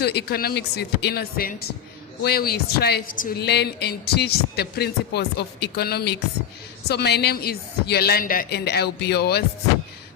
to Economics with Innocent, where we strive to learn and teach the principles of economics. So my name is Yolanda and I will be your host.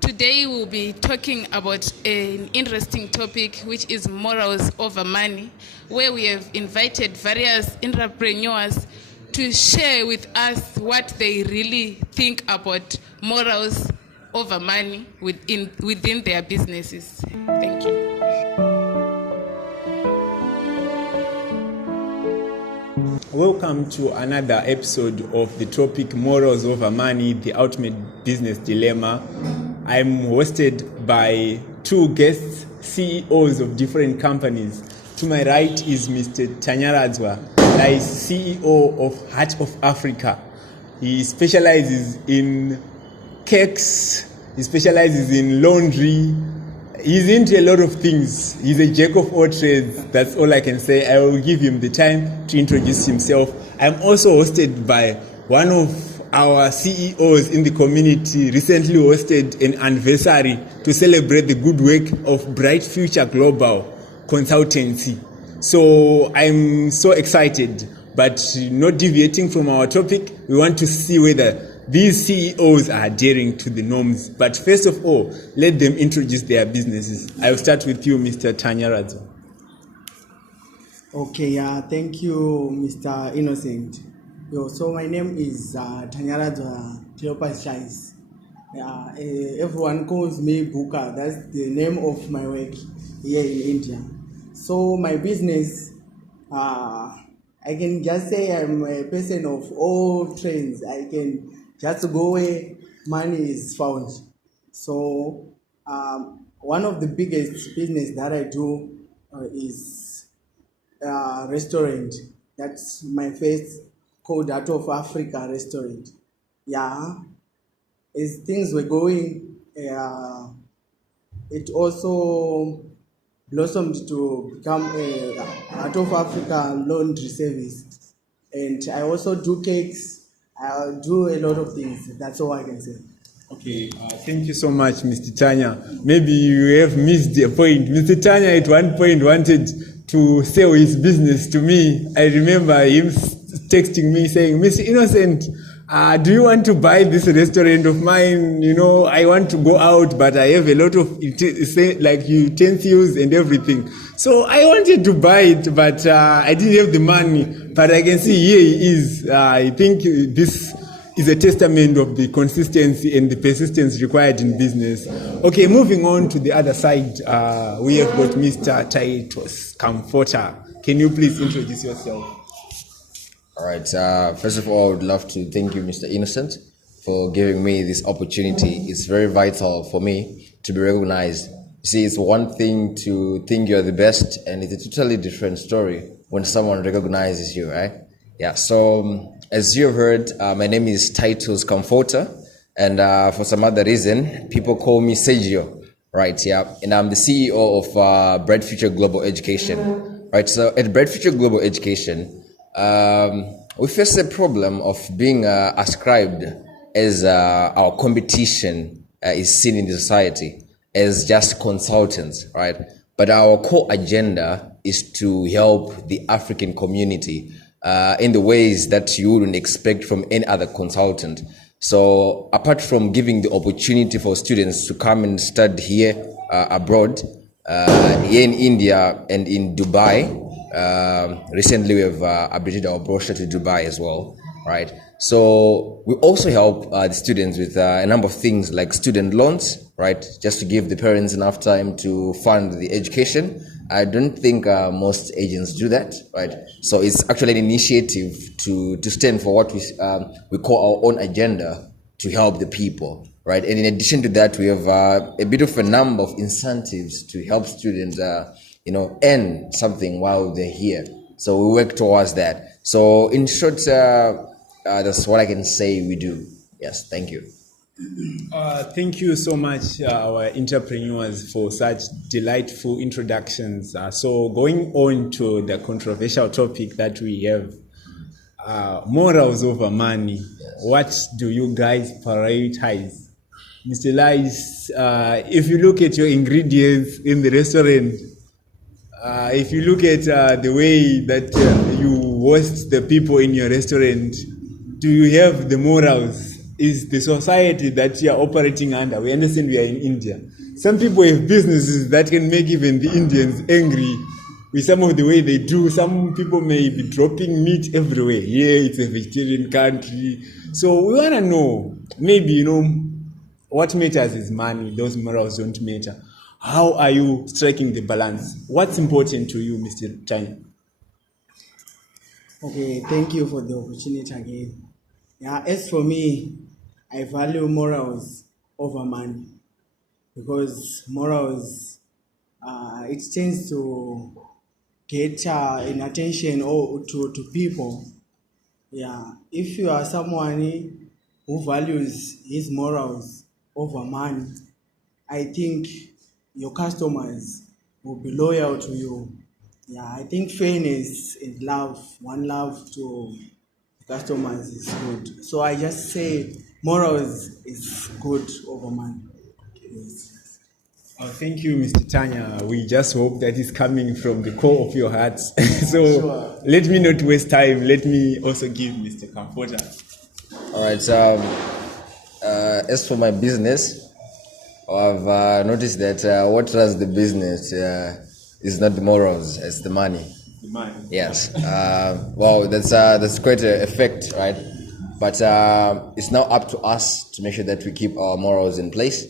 Today we'll be talking about an interesting topic, which is morals over money, where we have invited various entrepreneurs to share with us what they really think about morals over money within their businesses. Thank you. Welcome to another episode of the topic Morals Over Money, the Ultimate Business Dilemma. I'm hosted by two guests, CEOs of different companies. To my right is Mr. Tanyaradzwa, who is CEO of Heart of Africa. He specializes in cakes, he specializes in laundry. He's into a lot of things. He's a jack of all trades. That's all I can say. I will give him the time to introduce himself. I'm also hosted by one of our CEOs in the community. Recently hosted an anniversary to celebrate the good work of Bright Future Global Consultancy. So I'm so excited, but not deviating from our topic. We want to see whether these CEOs are adhering to the norms. But first of all, let them introduce their businesses. I'll start with you, Mr. Tanyaradzo. Okay, thank you, Mr. Innocent. So my name is Tanyaradzo Cleopas Chais. Everyone calls me Buka. That's the name of my work here in India. So my business, I can just say I'm a person of all trades. I can just go where money is found. So one of the biggest business that I do is restaurant. That's my first called Heart of Africa restaurant. As things were going, it also blossomed to become a Heart of Africa laundry service. And I also do cakes. I'll do a lot of things. That's all I can say. Okay, thank you so much, Mr. Tanya. Maybe you have missed a point. Mr. Tanya at one point wanted to sell his business to me. I remember him texting me saying, Mr. Innocent, do you want to buy this restaurant of mine? You know, I want to go out, but I have a lot of utensils and everything. So I wanted to buy it, but I didn't have the money. But I can see here he is. I think this is a testament of the consistency and the persistence required in business. Okay, moving on to the other side, we have got Mr. Titus Comforter. Can you please introduce yourself? All right. First of all, I would love to thank you, Mr. Innocent, for giving me this opportunity. It's very vital for me to be recognized. See, it's one thing to think you're the best, and it's a totally different story when someone recognizes you, right? Yeah. So, as you have heard, my name is Titus Comforter, and for some other reason, people call me Sergio, right? Yeah. And I'm the CEO of Bright Future Global Education, right? So, at Bright Future Global Education, we face a problem of being ascribed as our competition is seen in the society as just consultants, right? But our core agenda is to help the African community in the ways that you wouldn't expect from any other consultant. So apart from giving the opportunity for students to come and study here abroad, here in India and in Dubai, recently we have updated our brochure to Dubai as well, right? So we also help the students with a number of things like student loans, right? Just to give the parents enough time to fund the education. I don't think most agents do that, right? So it's actually an initiative to stand for what we call our own agenda to help the people, right? And in addition to that, we have a bit of a number of incentives to help students, earn something while they're here. So we work towards that. So in short, that's what I can say we do. Yes, thank you. Thank you so much, our entrepreneurs, for such delightful introductions. So going on to the controversial topic that we have, morals over money. Yes. What do you guys prioritize? Mr. Lice, if you look at your ingredients in the restaurant, If you look at the way that you host the people in your restaurant, do you have the morals? Is the society that you are operating under? We understand we are in India. Some people have businesses that can make even the Indians angry with some of the way they do. Some people may be dropping meat everywhere. Yeah, it's a vegetarian country. So we want to know, maybe, what matters is money. Those morals don't matter. How are you striking the balance? What's important to you, Mr. Chanya? Okay, thank you for the opportunity again. Yeah, as for me, I value morals over money because morals, it tends to get an attention or to people. Yeah, if you are someone who values his morals over money, I think your customers will be loyal to you. Yeah, I think fairness and love, one love to customers is good. So I just say morals is good over money. Yes. Thank you, Mr. Tanya. We just hope that is coming from the core of your heart. So Sure. let me not waste time. Let me also give Mr. Kamfota. All right. As for my business, I've noticed that what runs the business is not the morals, it's the money. The man. Yes. Well, that's quite an effect, right? But it's now up to us to make sure that we keep our morals in place.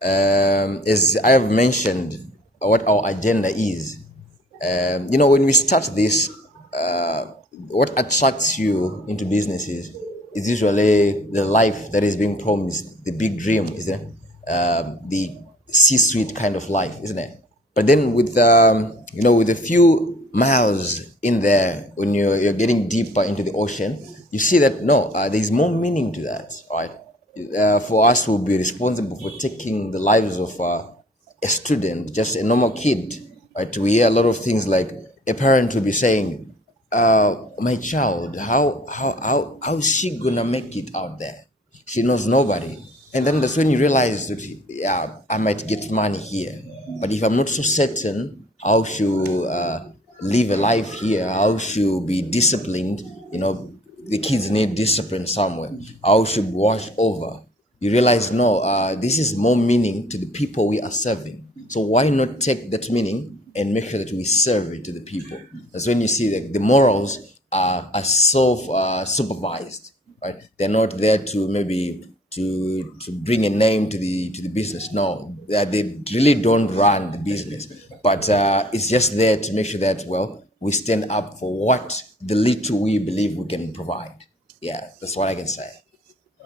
As I have mentioned, what our agenda is. When we start this, what attracts you into businesses is usually the life that is being promised, the big dream, isn't it? The C-suite kind of life, isn't it? But then with with a few miles in there, when you're getting deeper into the ocean, you see that there's more meaning to that, right? For us who will be responsible for taking the lives of a student, just a normal kid, right? We hear a lot of things like a parent will be saying, "My child, how is she gonna make it out there? She knows nobody." And then that's when you realize that, yeah, I might get money here, but if I'm not so certain how to live a life here, how to be disciplined, the kids need discipline somewhere. How should wash over? You realize, this is more meaning to the people we are serving. So why not take that meaning and make sure that we serve it to the people? That's when you see that the morals are self-supervised, right? They're not there to maybe to bring a name to the business. No, they really don't run the business, but it's just there to make sure that we stand up for what the little we believe we can provide. Yeah, that's what I can say.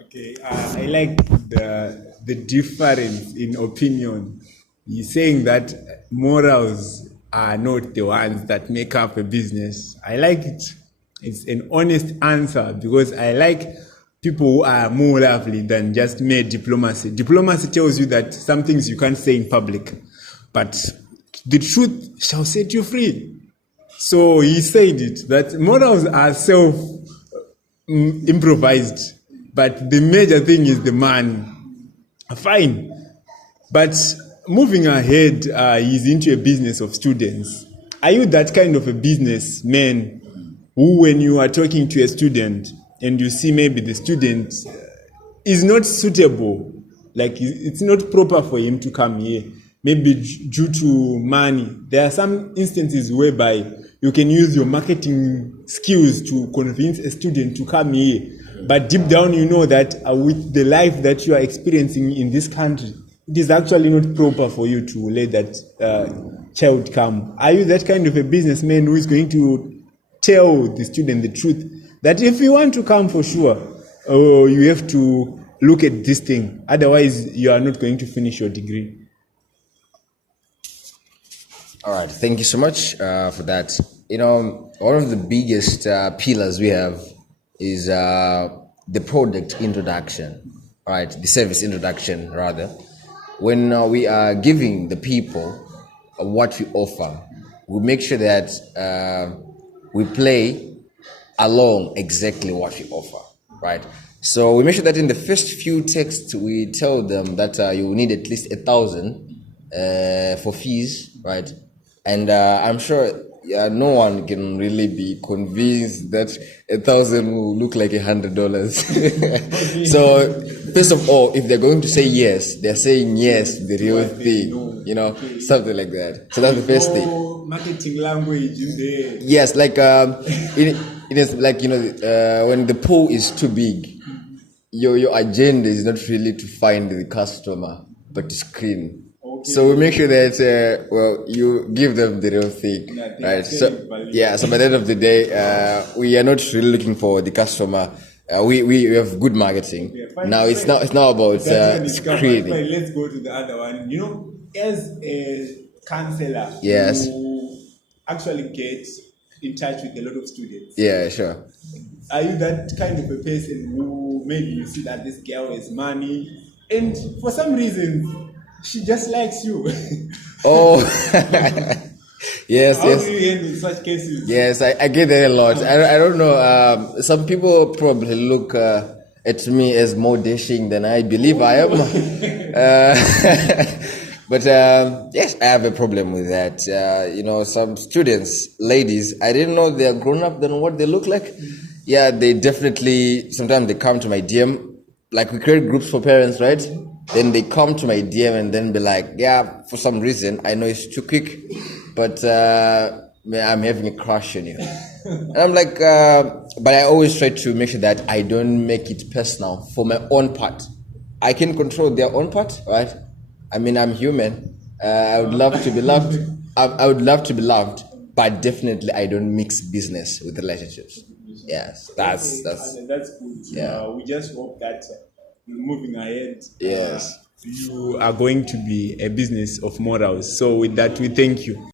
Okay, I like the difference in opinion. You're saying that morals are not the ones that make up a business. I like it. It's an honest answer because I like people who are more lovely than just mere diplomacy. Diplomacy tells you that some things you can't say in public, but the truth shall set you free. So he said it, that morals are improvised, but the major thing is the man. Fine. But moving ahead, he's into a business of students. Are you that kind of a businessman who, when you are talking to a student and you see maybe the student is not suitable, like it's not proper for him to come here, maybe due to money? There are some instances whereby you can use your marketing skills to convince a student to come here. But deep down, you know that with the life that you are experiencing in this country, it is actually not proper for you to let that child come. Are you that kind of a businessman who is going to tell the student the truth? That if you want to come for sure, you have to look at this thing. Otherwise, you are not going to finish your degree. All right, thank you so much for that. One of the biggest pillars we have is the product introduction, right? The service introduction, rather. When we are giving the people what we offer, we make sure that we play along exactly what we offer, right? So we make sure that in the first few texts, we tell them that you need at least 1,000 for fees, right? And I'm sure no one can really be convinced that 1,000 will look like $100. So first of all, if they're going to say yes, they're saying yes, the real thing, something like that. So that's the first thing. Marketing language in there. Yes, like it is like when the pool is too big, your agenda is not really to find the customer, but to screen. Okay. So we make sure that you give them the real thing, right? So by the end of the day, we are not really looking for the customer. We have good marketing. Okay, now it's not about screening. Let's go to the other one. As a counselor, yes, you actually get in touch with a lot of students. Yeah, sure. Are you that kind of a person who maybe you see that this girl has money and for some reason she just likes you? Oh, yes. How do you handle such cases? Yes, I get that a lot. I don't know. Some people probably look at me as more dashing than I believe I am. But yes, I have a problem with that. Some students, ladies, I didn't know they're grown up than what they look like. Yeah, they definitely, sometimes they come to my DM, like we create groups for parents, right? Then they come to my DM and then be like, yeah, for some reason, I know it's too quick, but I'm having a crush on you. And I'm like, but I always try to make sure that I don't make it personal for my own part. I can control their own part, right? I mean, I'm human. I would love to be loved. I would love to be loved, but definitely I don't mix business with relationships. Yes, that's good. Yeah. We just hope that moving ahead. Yes. You are going to be a business of morals. So with that, we thank you.